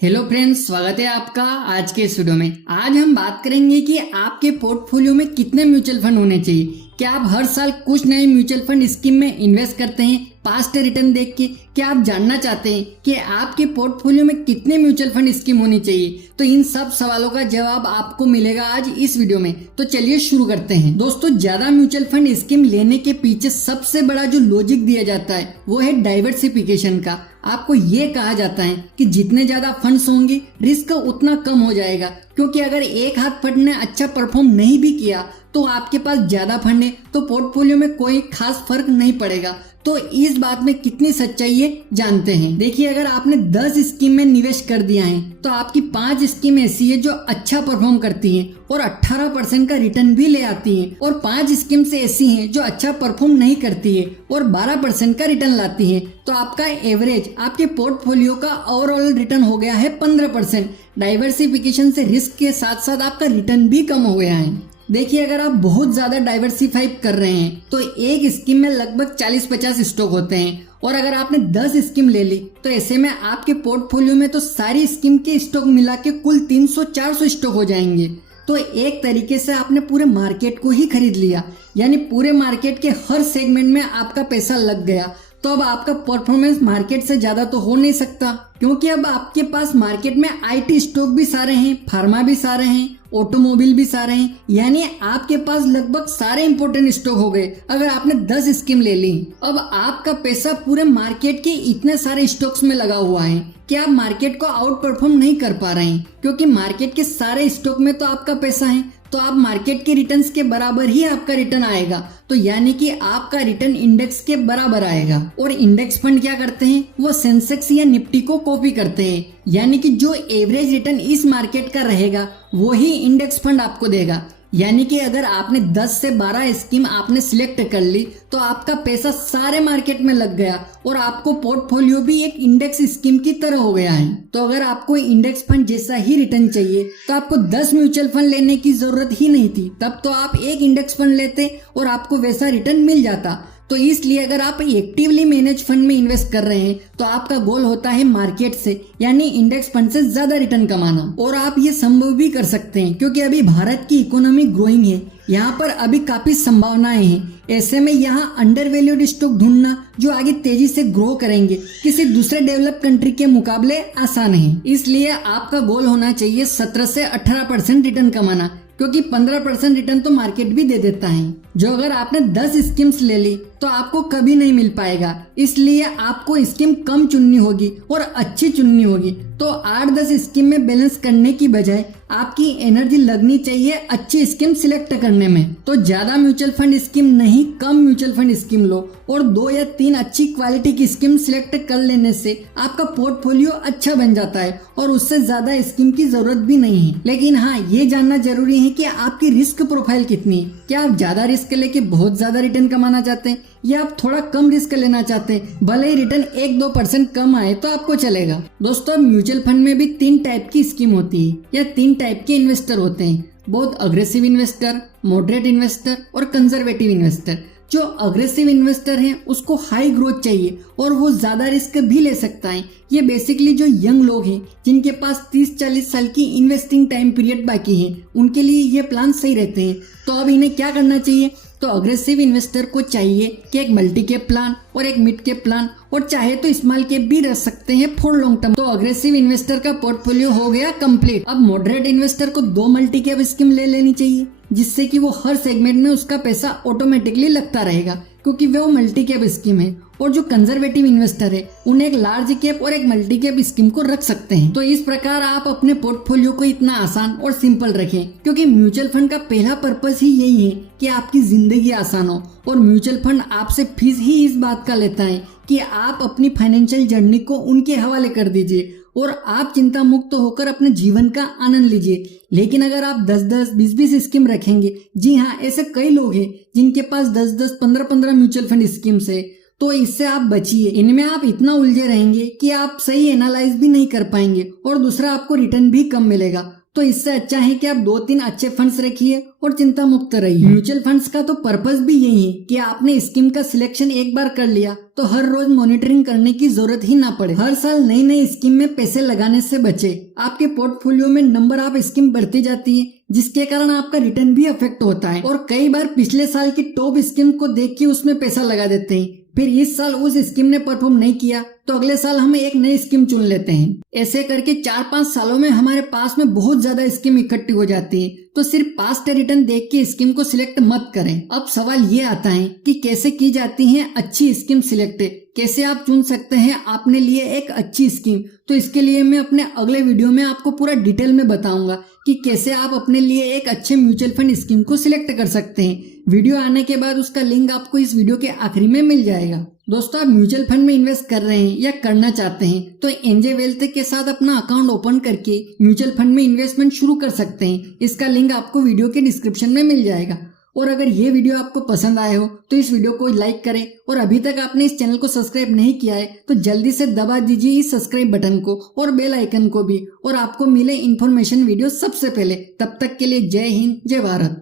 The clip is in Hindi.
हेलो फ्रेंड्स, स्वागत है आपका आज के इस वीडियो में। आज हम बात करेंगे कि आपके पोर्टफोलियो में कितने म्यूचुअल फंड होने चाहिए। क्या आप हर साल कुछ नए म्यूचुअल फंड स्कीम में इन्वेस्ट करते हैं पास्ट रिटर्न देख के? क्या आप जानना चाहते हैं कि आपके पोर्टफोलियो में कितने म्यूचुअल फंड स्कीम होनी चाहिए? तो इन सब सवालों का जवाब आपको मिलेगा आज इस वीडियो में। तो चलिए शुरू करते हैं। दोस्तों, ज्यादा म्यूचुअल फंड स्कीम लेने के पीछे सबसे बड़ा जो लॉजिक दिया जाता है वो है डाइवर्सिफिकेशन का। आपको ये कहा जाता है कि जितने ज्यादा फंड्स होंगे रिस्क उतना कम हो जाएगा, क्योंकि अगर एक हाथ फंड ने अच्छा परफॉर्म नहीं भी किया तो आपके पास ज्यादा फंड है तो पोर्टफोलियो में कोई खास फर्क नहीं पड़ेगा। तो इस बात में कितनी सच्चाई है जानते हैं। देखिए, अगर आपने 10 स्कीम में निवेश कर दिया है तो आपकी 5 स्कीम ऐसी है जो अच्छा परफॉर्म करती हैं और 18% का रिटर्न भी ले आती हैं, और 5 स्कीम से ऐसी हैं जो अच्छा परफॉर्म नहीं करती है और 12% का रिटर्न लाती हैं। तो आपका एवरेज आपके पोर्टफोलियो का ओवरऑल रिटर्न हो गया है 15%। डाइवर्सिफिकेशन से रिस्क के साथ साथ आपका रिटर्न भी कम हो गया है। देखिए, अगर आप बहुत ज्यादा डाइवर्सिफाई कर रहे हैं तो एक स्कीम में लगभग 40-50 स्टॉक होते हैं, और अगर आपने 10 स्कीम ले ली तो ऐसे में आपके पोर्टफोलियो में तो सारी स्कीम के स्टॉक मिला के कुल 300-400 स्टॉक हो जाएंगे। तो एक तरीके से आपने पूरे मार्केट को ही खरीद लिया, यानी पूरे मार्केट के हर सेगमेंट में आपका पैसा लग गया। तो अब आपका परफॉर्मेंस मार्केट से ज्यादा तो हो नहीं सकता, क्योंकि अब आपके पास मार्केट में आईटी स्टॉक भी सारे हैं, फार्मा भी सारे हैं, ऑटोमोबाइल भी सारे हैं, यानी आपके पास लगभग सारे इंपॉर्टेंट स्टॉक हो गए अगर आपने 10 स्कीम ले ली। अब आपका पैसा पूरे मार्केट के इतने सारे स्टॉक्स में लगा हुआ है कि आप मार्केट को आउट परफॉर्म नहीं कर पा रहे हैं, क्योंकि मार्केट के सारे स्टॉक में तो आपका पैसा है, तो आप मार्केट के रिटर्न्स के बराबर ही आपका रिटर्न आएगा। तो यानी कि आपका रिटर्न इंडेक्स के बराबर आएगा। और इंडेक्स फंड क्या करते हैं, वो सेंसेक्स या निफ्टी को कॉपी करते हैं, यानी कि जो एवरेज रिटर्न इस मार्केट का रहेगा वही इंडेक्स फंड आपको देगा। यानी कि अगर आपने 10 से 12 स्कीम आपने सिलेक्ट कर ली तो आपका पैसा सारे मार्केट में लग गया और आपको पोर्टफोलियो भी एक इंडेक्स स्कीम की तरह हो गया है। तो अगर आपको इंडेक्स फंड जैसा ही रिटर्न चाहिए तो आपको 10 म्यूचुअल फंड लेने की जरूरत ही नहीं थी, तब तो आप एक इंडेक्स फंड लेते और आपको वैसा रिटर्न मिल जाता। तो इसलिए अगर आप एक्टिवली मैनेज फंड में इन्वेस्ट कर रहे हैं तो आपका गोल होता है मार्केट से, यानी इंडेक्स फंड से ज्यादा रिटर्न कमाना। और आप ये संभव भी कर सकते हैं, क्योंकि अभी भारत की इकोनॉमी ग्रोइंग है, यहाँ पर अभी काफी संभावनाएं हैं। ऐसे में यहाँ अंडर वैल्यूड स्टॉक ढूंढना जो आगे तेजी से ग्रो करेंगे किसी दूसरे डेवलप कंट्री के मुकाबले आसान है। इसलिए आपका गोल होना चाहिए 17 से 18% रिटर्न कमाना, क्योंकि 15% रिटर्न तो मार्केट भी दे देता है, जो अगर आपने 10 स्कीम्स ले ली तो आपको कभी नहीं मिल पाएगा। इसलिए आपको स्कीम कम चुननी होगी और अच्छी चुननी होगी। तो 8-10 स्कीम में बैलेंस करने की बजाय आपकी एनर्जी लगनी चाहिए अच्छी स्कीम सिलेक्ट करने में। तो ज्यादा म्यूचुअल फंड स्कीम नहीं, कम म्यूचुअल फंड स्कीम लो और 2 या 3 अच्छी क्वालिटी की स्कीम सिलेक्ट कर लेने से आपका पोर्टफोलियो अच्छा बन जाता है और उससे ज्यादा स्कीम की जरूरत भी नहीं है। लेकिन हाँ, ये जानना जरूरी है कि आपकी रिस्क प्रोफाइल कितनी है। क्या आप ज्यादा रिस्क लेके बहुत ज्यादा रिटर्न कमाना चाहते हैं, या आप थोड़ा कम रिस्क लेना चाहते हैं, भले ही रिटर्न 1-2% कम आए तो आपको चलेगा। दोस्तों, म्यूचुअल फंड में भी 3 टाइप की स्कीम होती है या 3 टाइप के इन्वेस्टर होते हैं, बहुत अग्रेसिव इन्वेस्टर, मॉडरेट इन्वेस्टर और कंजर्वेटिव इन्वेस्टर। जो अग्रेसिव इन्वेस्टर हैं उसको हाई ग्रोथ चाहिए और वो ज्यादा रिस्क भी ले सकता है। ये बेसिकली जो यंग लोग हैं जिनके पास 30-40 साल की इन्वेस्टिंग टाइम पीरियड बाकी है, उनके लिए ये प्लान सही रहते हैं। तो अब इन्हें क्या करना चाहिए? तो अग्रेसिव इन्वेस्टर को चाहिए कि एक मल्टी कैप प्लान और एक मिड कैप प्लान, और चाहे तो स्मॉल कैप भी रख सकते हैं फॉर लॉन्ग टर्म। तो अग्रेसिव इन्वेस्टर का पोर्टफोलियो हो गया कंप्लीट। अब मॉडरेट इन्वेस्टर को 2 मल्टी कैप स्कीम ले लेनी चाहिए, जिससे कि वो हर सेगमेंट में उसका पैसा ऑटोमेटिकली लगता रहेगा, क्योंकि वो मल्टी कैप स्कीम है। और जो कंजर्वेटिव इन्वेस्टर है उन्हें एक लार्ज कैप और एक मल्टी कैप स्कीम को रख सकते हैं। तो इस प्रकार आप अपने पोर्टफोलियो को इतना आसान और सिंपल रखें, क्योंकि म्यूचुअल फंड का पहला पर्पस ही यही है कि आपकी जिंदगी आसान हो। और म्यूचुअल फंड आपसे फीस ही इस बात का लेता है कि आप अपनी फाइनेंशियल जर्नी को उनके हवाले कर दीजिए और आप चिंता मुक्त होकर अपने जीवन का आनंद लीजिए। लेकिन अगर आप 10-10, 20-20 स्कीम रखेंगे, जी हाँ, ऐसे कई लोग हैं जिनके पास 10-10, 15-15 म्यूचुअल फंड स्कीम्स है, तो इससे आप बचिए। इनमें आप इतना उलझे रहेंगे कि आप सही एनालाइज भी नहीं कर पाएंगे और दूसरा आपको रिटर्न भी कम मिलेगा। तो इससे अच्छा है कि आप 2-3 अच्छे फंड्स रखिए और चिंता मुक्त रहिए। म्यूचुअल फंड्स का तो पर्पस भी यही है कि आपने स्कीम का सिलेक्शन एक बार कर लिया तो हर रोज मॉनिटरिंग करने की जरूरत ही ना पड़े। हर साल नई नई स्कीम में पैसे लगाने से बचे। आपके पोर्टफोलियो में नंबर ऑफ स्कीम बढ़ती जाती है जिसके कारण आपका रिटर्न भी अफेक्ट होता है और कई बार पिछले साल की टॉप स्कीम को देख के उसमें पैसा लगा देते हैं। फिर इस साल उस स्कीम ने परफॉर्म नहीं किया तो अगले साल हम एक नई स्कीम चुन लेते हैं। ऐसे करके 4-5 सालों में हमारे पास में बहुत ज्यादा स्कीम इकट्ठी हो जाती है। तो सिर्फ पास्ट रिटर्न देख के स्कीम को सिलेक्ट मत करें। अब सवाल ये आता है कि कैसे की जाती है अच्छी स्कीम सिलेक्ट, कैसे आप चुन सकते हैं अपने लिए एक अच्छी स्कीम। तो इसके लिए मैं अपने अगले वीडियो में आपको पूरा डिटेल में बताऊंगा कि कैसे आप अपने लिए एक अच्छे म्यूचुअल फंड स्कीम को सिलेक्ट कर सकते हैं। वीडियो आने के बाद उसका लिंक आपको इस वीडियो के आखिरी में मिल जाएगा। दोस्तों, आप म्यूचुअल फंड में इन्वेस्ट कर रहे हैं या करना चाहते हैं तो एनजे वेल्थ के साथ अपना अकाउंट ओपन करके म्यूचुअल फंड में इन्वेस्टमेंट शुरू कर सकते हैं। इसका लिंक आपको वीडियो के डिस्क्रिप्शन में मिल जाएगा। और अगर ये वीडियो आपको पसंद आए हो तो इस वीडियो को लाइक करें और अभी तक आपने इस चैनल को सब्सक्राइब नहीं किया है तो जल्दी से दबा दीजिए इस सब्सक्राइब बटन को और बेल आइकन को भी, और आपको मिले इन्फॉर्मेशन वीडियो सबसे पहले। तब तक के लिए जय हिंद, जय भारत।